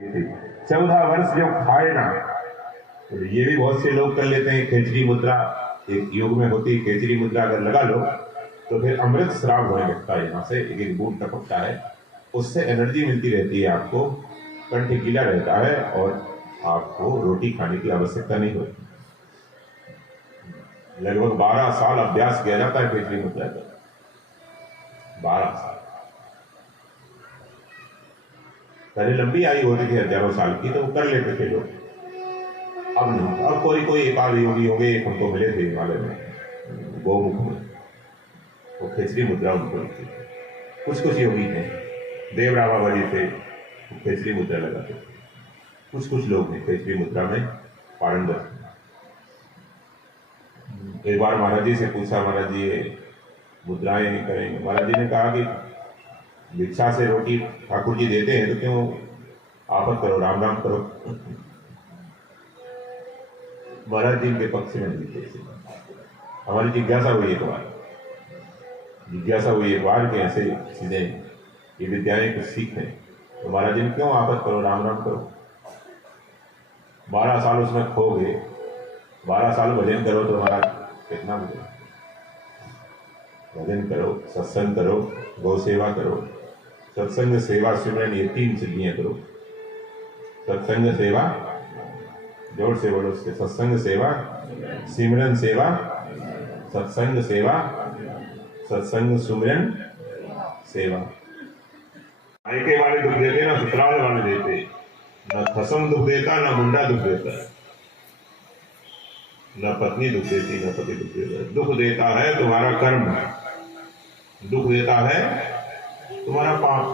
14 वर्ष जो खाए ना, तो ये भी बहुत से लोग कर लेते हैं। खेचरी मुद्रा एक योग में होती है। खेचरी मुद्रा अगर लगा लो तो फिर अमृत स्राव होने लगता है, यहाँ से एक एक बूंद टपकता है, उससे एनर्जी मिलती रहती है आपको, कंठ गीला रहता है और आपको रोटी खाने की आवश्यकता नहीं होती। लगभग 12 साल अभ्यास किया जाता है खेचरी मुद्रा का, 12 साल। पहले लंबी आयु होती थी हजारों साल की, तो वो कर लेते थे लोग, अब नहीं। अब कोई कोई एक आध योगी होंगे, एक उनको मिले थे हिमालय में, गोमुख में, वो खेचरी मुद्रा उनको थी। कुछ कुछ योगी थे, देवरा बाबा जी थे, खेचरी मुद्रा लगाते थे। कुछ कुछ लोग थे खेचरी मुद्रा में पारंगत। एक बार महाराज जी से पूछा, महाराज जी ये मुद्राएं करेंगे? महाराज जी ने कहा कि भिक्षा से रोटी ठाकुर जी देते हैं, तो क्यों आफत करो, राम राम करो। महाराज जी के पक्ष में नहीं थे। हमारी जिज्ञासा हुई एक बार, कि ऐसे सीधे ये विद्याएं कुछ सीखें, तो महाराज जी ने क्यों आफत करो, राम राम करो। 12 साल उसमें खो गए। 12 साल भजन करो तो महाराज कितना मिले? भजन करो, सत्संग करो, गौ सेवा करो। सत्संग सेवा सिमरन, ये 3 सिद्धियां करो। सत्संग सेवा, जोर से बोलो उसके, सत्संग सेवा, सिमरन सेवा, सत्संग सेवा, सत्संग सुमिरन सेवा। मायके वाले दुख देते ना ससुराल वाले देते, न खसम दुख देता, न मुंडा दुख देता, न पत्नी दुख देती, न पति दुख देता। दुख देता है तुम्हारा कर्म, दुख देता है तुम्हारा पाप।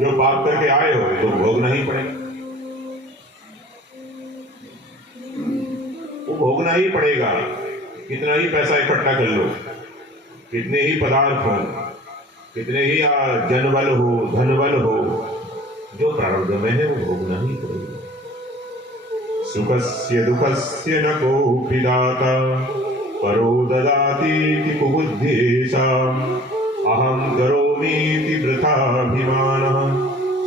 जो पाप करके आए हो तो भोगना ही पड़ेगा, वो भोगना ही पड़ेगा। कितना ही पैसा इकट्ठा कर लो, कितने ही पदार्थ हो, कितने ही जनबल हो, धनबल हो, जो प्रारब्ध में है वो भोगना ही पड़ेगा। सुखस्य दुखस्य न कोऽपि दाता, परो ददातीति कुबुद्धेषा। अहं करोमीति वृथाभिमानः,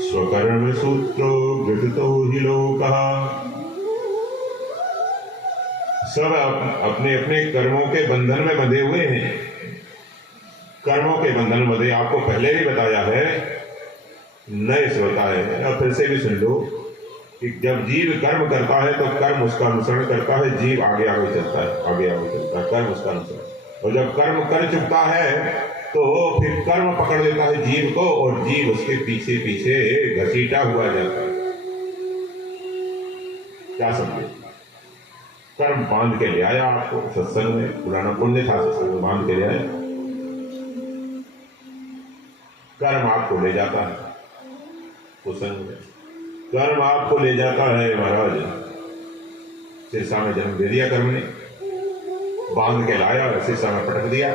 स्वकर्म सूत्रो विदुतो हि लोकः। सब अपने अपने कर्मों के बंधन में बंधे हुए हैं। कर्मों के बंधन में बंधे, आपको पहले भी बताया है, नए से बताया है, अब फिर से भी सुन लो कि जब जीव कर्म करता है तो कर्म उसका अनुसरण करता है, जीव आगे आगे चलता है, आगे आगे चलता है, कर्म उसका अनुसरण। और जब कर्म कर चुकता है तो फिर कर्म पकड़ लेता है जीव को, और जीव उसके पीछे पीछे घसीटा हुआ जाता है। क्या समझे? कर्म बांध के ले आया आपको सत्संग में, पुराना पुण्य था, सत्संग में बांध के ले आया, कर्म आपको ले जाता है कुसंग में। कर्म आपको ले जाता है महाराज, सिरसा में जन्म दे दिया कर्म ने, बांध के लाया और सिरसा में पटक दिया।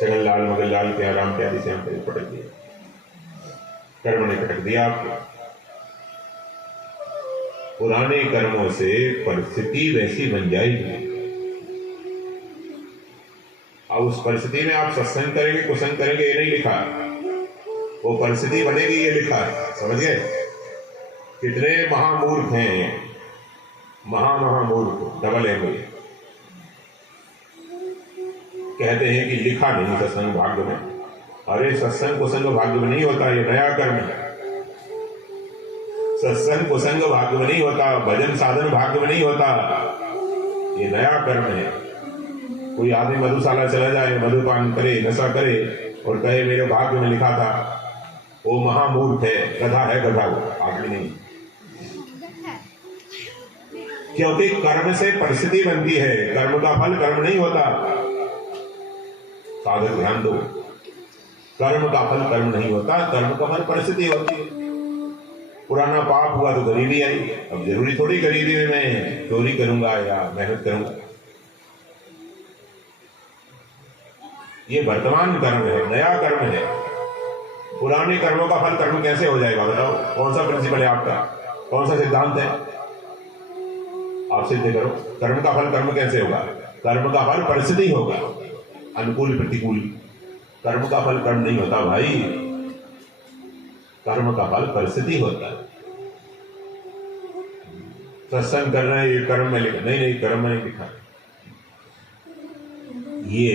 छगन लाल मगन लाल के आराम के आदि से हम पटक दिया, कर्म ने पटक दिया आपको। पुराने कर्मों से परिस्थिति वैसी बन जाएगी। अब उस परिस्थिति में आप सत्संग करेंगे, कुसंग करेंगे, ये नहीं लिखा, वो परिस्थिति बनेगी, ये लिखा है। समझ गए? कितने महामूर्ख हैं, महामूर्ख, डबल एम ए, कहते हैं कि लिखा नहीं सत्संग भाग्य में। अरे सत्संग कुसंग भाग्य में नहीं होता, ये नया कर्म है। सत्संग कुसंग भाग्य में नहीं होता, भजन साधन भाग्य में नहीं होता, ये नया कर्म है। कोई आदमी मधुशाला चला जाए, मधुपान करे, नशा करे और कहे मेरे भाग्य में लिखा था, वो महामूर्ख है, गधा है, गधा वो आदमी नहीं। क्योंकि कर्म से परिस्थिति बनती है, कर्म का फल कर्म नहीं होता। साधक ध्यान दो, कर्म का फल कर्म नहीं होता, कर्म का फल परिस्थिति होती है। पुराना पाप हुआ तो गरीबी आई, अब जरूरी थोड़ी गरीबी में मैं चोरी करूंगा या मेहनत करूंगा। ये वर्तमान कर्म है, नया कर्म है। पुराने कर्मों का फल कर्म कैसे हो जाएगा बताओ? कौन सा प्रिंसिपल है आपका, कौन सा सिद्धांत है? आप सिद्ध करो, कर्म का फल कर्म कैसे होगा? कर्म का फल परिस्थिति होगा, अनुकूल प्रतिकूल। कर्म का फल कर्म नहीं होता भाई। कर्म का फल परिस्थिति होता है। सत्संग कर रहे हैं, ये कर्म में लिखा, नहीं नहीं कर्म में नहीं लिखा, ये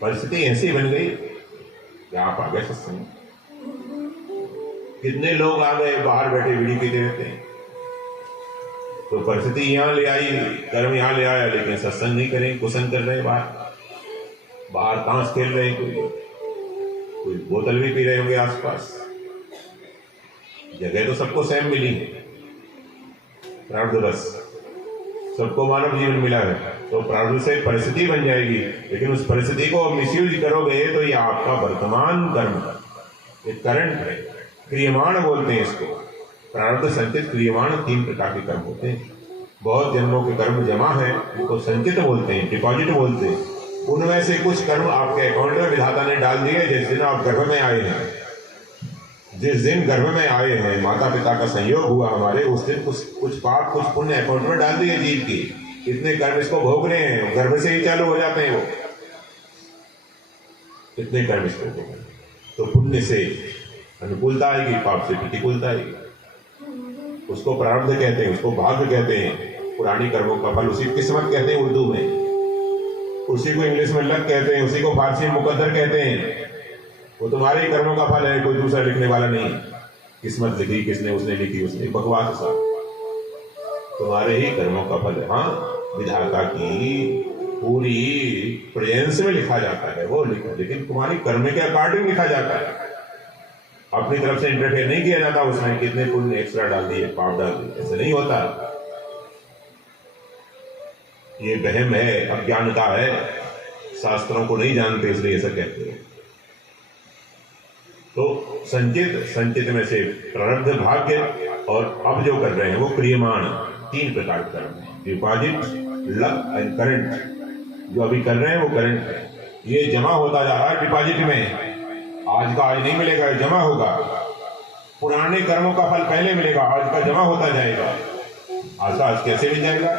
परिस्थिति ऐसी बन गई कि आप आ गए सत्संग। कितने लोग आ गए बाहर बैठे बीड़ी पीते रहते हैं, तो परिस्थिति यहाँ ले आई, कर्म यहाँ ले आया, लेकिन सत्संग नहीं करें, कुसंग कर रहे हैं, बाहर ताश खेल रहे हैं, कोई बोतल भी पी रहे होंगे आसपास। जगह तो सबको सेम मिली है, प्रारब्ध बस सबको मानव जीवन मिला है, तो प्रारब्ध से परिस्थिति बन जाएगी, लेकिन उस परिस्थिति को मिसयूज करोगे तो ये आपका वर्तमान कर्म, ये करंट है, क्रियमाण बोलते हैं इसको। प्रारब्ध संचित क्रियमाण 3 प्रकार के कर्म होते हैं। बहुत जन्मों के कर्म जमा है, उनको संचित बोलते हैं, डिपॉजिट बोलते हैं। उनमें से कुछ कर्म आपके अकाउंट में विधाता ने डाल दिए। जिस दिन आप गर्भ में आए हैं, जिस दिन गर्भ में आए हैं, माता पिता का संयोग हुआ हमारे, उस दिन कुछ पाप कुछ पुण्य अकाउंट में डाल दिए जीव की। इतने कर्म इसको भोग रहे हैं, गर्भ से ही चालू हो जाते हैं वो, इतने कर्म इसको भोग। तो पुण्य से अनुकूलता आएगी, पाप से प्रतिकूलता आएगी। उसको प्रारब्ध कहते हैं, उसको भाग्य कहते हैं। पुरानी कर्मों का फल उसी किस्मत कहते हैं उर्दू में, उसी को इंग्लिश में लक कहते हैं, उसी को फारसी में मुकद्दर कहते हैं। वो तुम्हारे ही कर्मों का फल है, कोई दूसरा लिखने वाला नहीं। किस्मत लिखी किसने, उसने लिखी, उसने बकवास सा, तुम्हारे ही कर्मों का फल है। हाँ, विधाता की पूरी प्रेजेंस में लिखा जाता है वो लिखा, लेकिन तुम्हारी कर्म के अकॉर्डिंग लिखा जाता है। अपनी तरफ से इंटरफेयर नहीं किया जाता उसमें, कितने पुण्य एक्स्ट्रा डाल दिए, पाप डाल दिए, ऐसे नहीं होता। ये वहम है, अज्ञानता है, शास्त्रों को नहीं जानते इसलिए ऐसा कहते हैं। तो संचित में से प्रारब्ध, भाग्य, और अब जो कर रहे हैं वो क्रियमाण 3 प्रकार के कर्म हैं। Deposit, luck and current. जो अभी कर रहे हैं वो करंट है, ये जमा होता जा रहा है डिपॉजिट में। आज का आज नहीं मिलेगा, जमा होगा। पुराने कर्मों का फल पहले मिलेगा, आज का जमा होता जाएगा। आज का आज कैसे मिल जाएगा?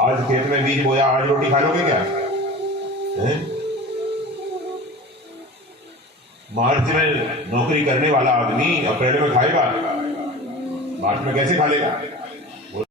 आज खेत में बीज बोया, आज रोटी खा लोगे क्या? मार्च में नौकरी करने वाला आदमी अप्रैल में खाएगा, मार्च में कैसे खा लेगा?